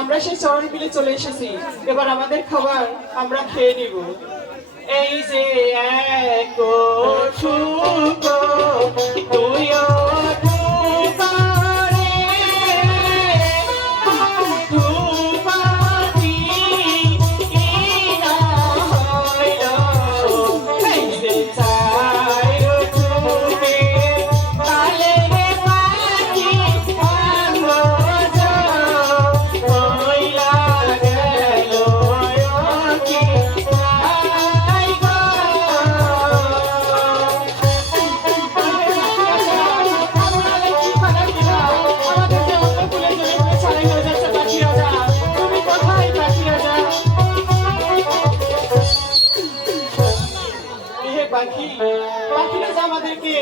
আমরা সেই চরণ বিলে চলে এসেছি, এবার আমাদের খাবার আমরা খেয়ে নিব। এই যে এক সুখ তুইও পাখি পাখিরা যে আমাদেরকে